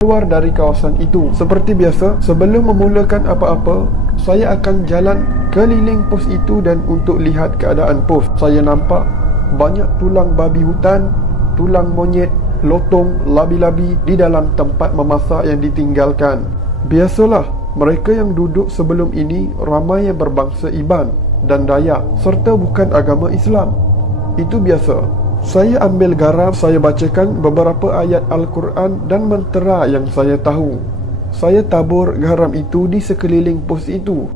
keluar dari kawasan itu. Seperti biasa, sebelum memulakan apa-apa, saya akan jalan keliling pos itu dan untuk lihat keadaan pos. Saya nampak banyak tulang babi hutan, tulang monyet, lotong, labi-labi di dalam tempat memasak yang ditinggalkan. Biasalah, mereka yang duduk sebelum ini ramai yang berbangsa Iban dan Dayak serta bukan agama Islam. Itu biasa. Saya ambil garam, saya bacakan beberapa ayat Al-Quran dan mentera yang saya tahu. Saya tabur garam itu di sekeliling pos itu.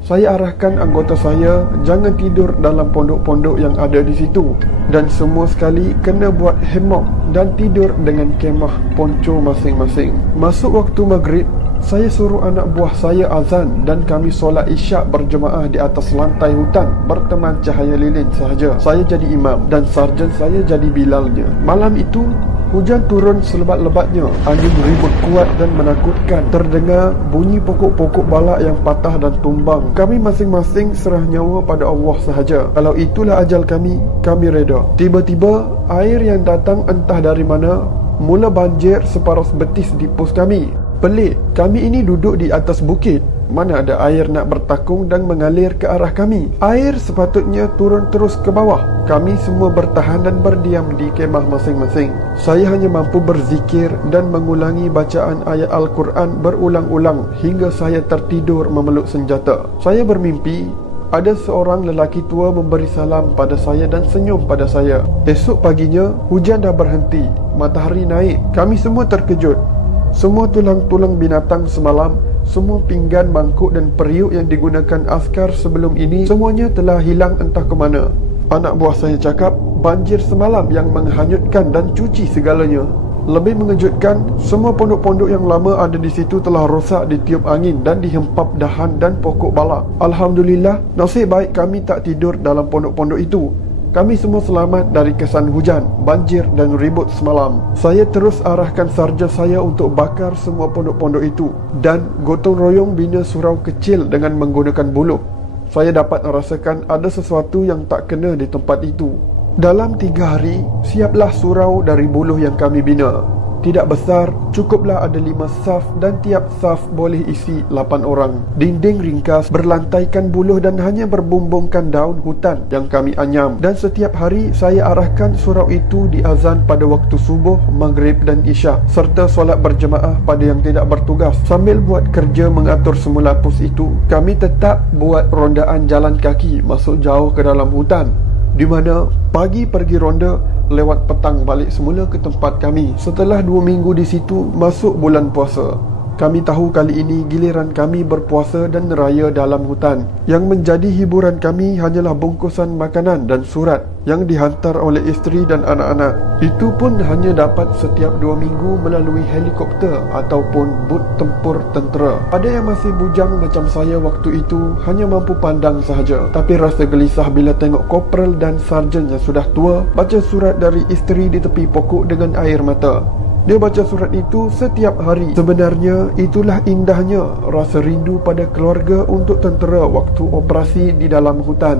Saya arahkan anggota saya jangan tidur dalam pondok-pondok yang ada di situ, dan semua sekali kena buat hemok dan tidur dengan kemah ponco masing-masing. Masuk waktu maghrib, saya suruh anak buah saya azan dan kami solat isyak berjemaah di atas lantai hutan berteman cahaya lilin sahaja. Saya jadi imam dan sarjan saya jadi bilalnya. Malam itu hujan turun selebat-lebatnya. Angin ribut kuat dan menakutkan. Terdengar bunyi pokok-pokok balak yang patah dan tumbang. Kami masing-masing serah nyawa pada Allah sahaja. Kalau itulah ajal kami reda. Tiba-tiba air yang datang entah dari mana mula banjir separuh betis di pos kami. Pelik, kami ini duduk di atas bukit. Mana ada air nak bertakung dan mengalir ke arah kami. Air sepatutnya turun terus ke bawah. Kami semua bertahan dan berdiam di kemah masing-masing. Saya hanya mampu berzikir dan mengulangi bacaan ayat Al-Quran berulang-ulang hingga saya tertidur memeluk senjata. Saya bermimpi ada seorang lelaki tua memberi salam pada saya dan senyum pada saya. Esok paginya hujan dah berhenti, matahari naik. Kami semua terkejut. Semua tulang-tulang binatang semalam, semua pinggan, mangkuk dan periuk yang digunakan askar sebelum ini, semuanya telah hilang entah ke mana. Anak buah saya cakap, banjir semalam yang menghanyutkan dan cuci segalanya. Lebih mengejutkan, semua pondok-pondok yang lama ada di situ telah rosak ditiup angin dan dihempap dahan dan pokok balak. Alhamdulillah, nasib baik kami tak tidur dalam pondok-pondok itu. Kami semua selamat dari kesan hujan, banjir dan ribut semalam. Saya terus arahkan sarjan saya untuk bakar semua pondok-pondok itu dan gotong royong bina surau kecil dengan menggunakan buluh. Saya dapat merasakan ada sesuatu yang tak kena di tempat itu. Dalam 3 hari, siaplah surau dari buluh yang kami bina. Tidak besar, cukuplah ada 5 saf dan tiap saf boleh isi 8 orang. Dinding ringkas, berlantaikan buluh dan hanya berbumbungkan daun hutan yang kami anyam. Dan setiap hari saya arahkan surau itu di azan pada waktu subuh, maghrib dan isyak, serta solat berjemaah pada yang tidak bertugas. Sambil buat kerja mengatur semula pos itu, kami tetap buat rondaan jalan kaki masuk jauh ke dalam hutan, di mana pagi pergi ronda, lewat petang balik semula ke tempat kami. Setelah 2 minggu di situ, masuk bulan puasa. Kami tahu kali ini giliran kami berpuasa dan raya dalam hutan. Yang menjadi hiburan kami hanyalah bungkusan makanan dan surat yang dihantar oleh isteri dan anak-anak. Itu pun hanya dapat setiap 2 minggu melalui helikopter ataupun bot tempur tentera. Ada yang masih bujang macam saya waktu itu hanya mampu pandang sahaja, tapi rasa gelisah bila tengok korporal dan sarjan yang sudah tua baca surat dari isteri di tepi pokok dengan air mata. Dia baca surat itu setiap hari. Sebenarnya itulah indahnya rasa rindu pada keluarga untuk tentera waktu operasi di dalam hutan.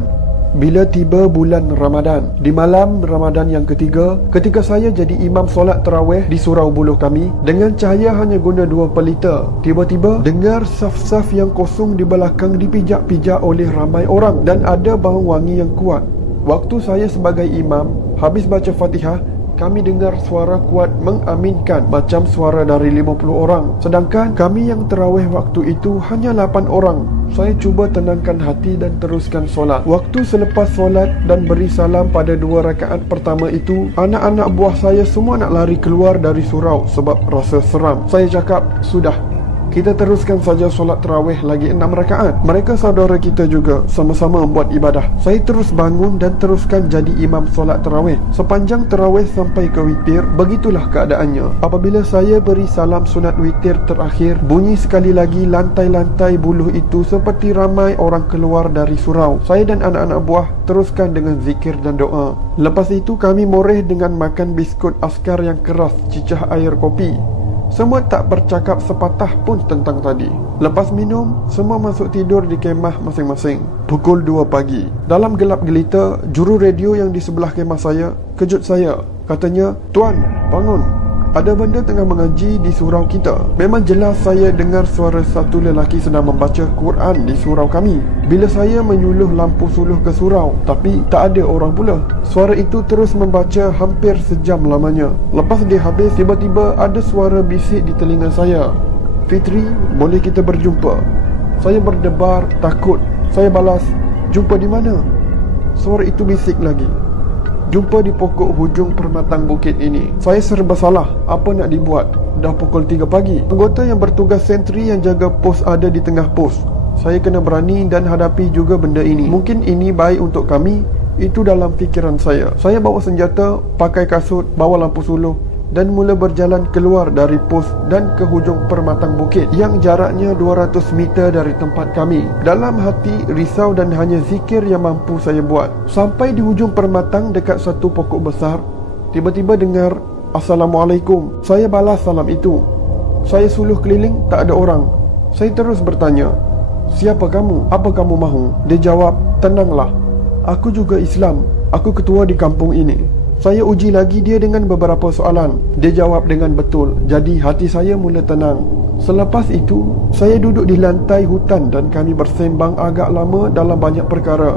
Bila tiba bulan Ramadan, di malam Ramadan yang ketiga, ketika saya jadi imam solat tarawih di surau buluh kami, dengan cahaya hanya guna 2 pelita, tiba-tiba dengar saf-saf yang kosong di belakang dipijak-pijak oleh ramai orang dan ada bau wangi yang kuat. Waktu saya sebagai imam habis baca Fatihah, kami dengar suara kuat mengaminkan macam suara dari 50 orang. Sedangkan kami yang terawih waktu itu hanya 8 orang. Saya cuba tenangkan hati dan teruskan solat. Waktu selepas solat dan beri salam pada 2 rakaat pertama itu, anak-anak buah saya semua nak lari keluar dari surau sebab rasa seram. Saya cakap, sudah, kita teruskan saja solat tarawih lagi 6 rakaat. Mereka saudara kita juga, sama-sama membuat ibadah. Saya terus bangun dan teruskan jadi imam solat tarawih. Sepanjang tarawih sampai ke witir, begitulah keadaannya. Apabila saya beri salam sunat witir terakhir, bunyi sekali lagi lantai-lantai buluh itu seperti ramai orang keluar dari surau. Saya dan anak-anak buah teruskan dengan zikir dan doa. Lepas itu kami moreh dengan makan biskut askar yang keras, cicah air kopi. Semua tak bercakap sepatah pun tentang tadi. Lepas minum, semua masuk tidur di kemah masing-masing. Pukul 2 pagi. Dalam gelap gelita, juru radio yang di sebelah kemah saya kejut saya. Katanya, "Tuan, bangun. Ada benda tengah mengaji di surau kita. Memang jelas saya dengar suara satu lelaki sedang membaca Quran di surau kami. Bila saya menyuluh lampu suluh ke surau, tapi tak ada orang pula. Suara itu terus membaca hampir sejam lamanya. Lepas dia habis, tiba-tiba ada suara bisik di telinga saya. "Fitri, boleh kita berjumpa?" Saya berdebar, takut. Saya balas, "Jumpa di mana?" Suara itu bisik lagi, "Jumpa di pokok hujung permatang bukit ini." Saya serba salah. Apa nak dibuat? Dah pukul 3 pagi. Anggota yang bertugas sentri yang jaga pos ada di tengah pos. Saya kena berani dan hadapi juga benda ini. Mungkin ini baik untuk kami. Itu dalam fikiran saya. Saya bawa senjata, pakai kasut, bawa lampu suluh dan mula berjalan keluar dari pos dan ke hujung permatang bukit yang jaraknya 200 meter dari tempat kami. Dalam hati risau dan hanya zikir yang mampu saya buat. Sampai di hujung permatang dekat satu pokok besar, tiba-tiba dengar "Assalamualaikum." Saya balas salam itu. Saya suluh keliling, tak ada orang. Saya terus bertanya, "Siapa kamu? Apa kamu mahu?" Dia jawab, "Tenanglah, aku juga Islam. Aku ketua di kampung ini." Saya uji lagi dia dengan beberapa soalan. Dia jawab dengan betul. Jadi hati saya mula tenang. Selepas itu, saya duduk di lantai hutan dan kami bersembang agak lama dalam banyak perkara.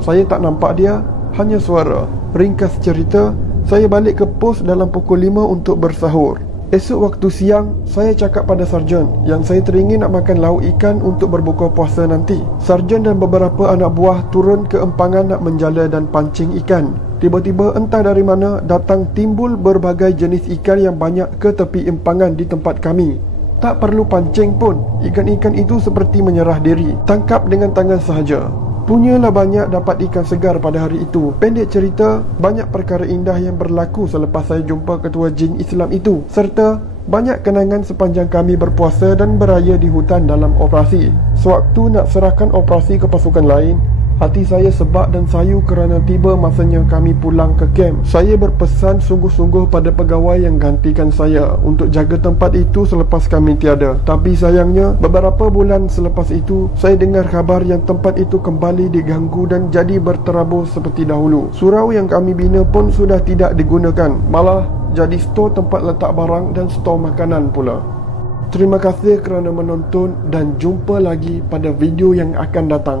Saya tak nampak dia, hanya suara. Ringkas cerita, saya balik ke pos dalam pukul 5 untuk bersahur. Esok waktu siang, saya cakap pada sarjan yang saya teringin nak makan lauk ikan untuk berbuka puasa nanti. Sarjan dan beberapa anak buah turun ke empangan nak menjala dan pancing ikan. Tiba-tiba entah dari mana datang timbul berbagai jenis ikan yang banyak ke tepi empangan di tempat kami. Tak perlu pancing pun, ikan-ikan itu seperti menyerah diri. Tangkap dengan tangan sahaja. Punyalah banyak dapat ikan segar pada hari itu. Pendek cerita, banyak perkara indah yang berlaku selepas saya jumpa ketua jin Islam itu. Serta banyak kenangan sepanjang kami berpuasa dan beraya di hutan dalam operasi. Sewaktu nak serahkan operasi ke pasukan lain, hati saya sebab dan sayu kerana tiba masanya kami pulang ke kem. Saya berpesan sungguh-sungguh pada pegawai yang gantikan saya untuk jaga tempat itu selepas kami tiada. Tapi sayangnya, beberapa bulan selepas itu, saya dengar khabar yang tempat itu kembali diganggu dan jadi berterabur seperti dahulu. Surau yang kami bina pun sudah tidak digunakan. Malah jadi stor tempat letak barang dan stor makanan pula. Terima kasih kerana menonton dan jumpa lagi pada video yang akan datang.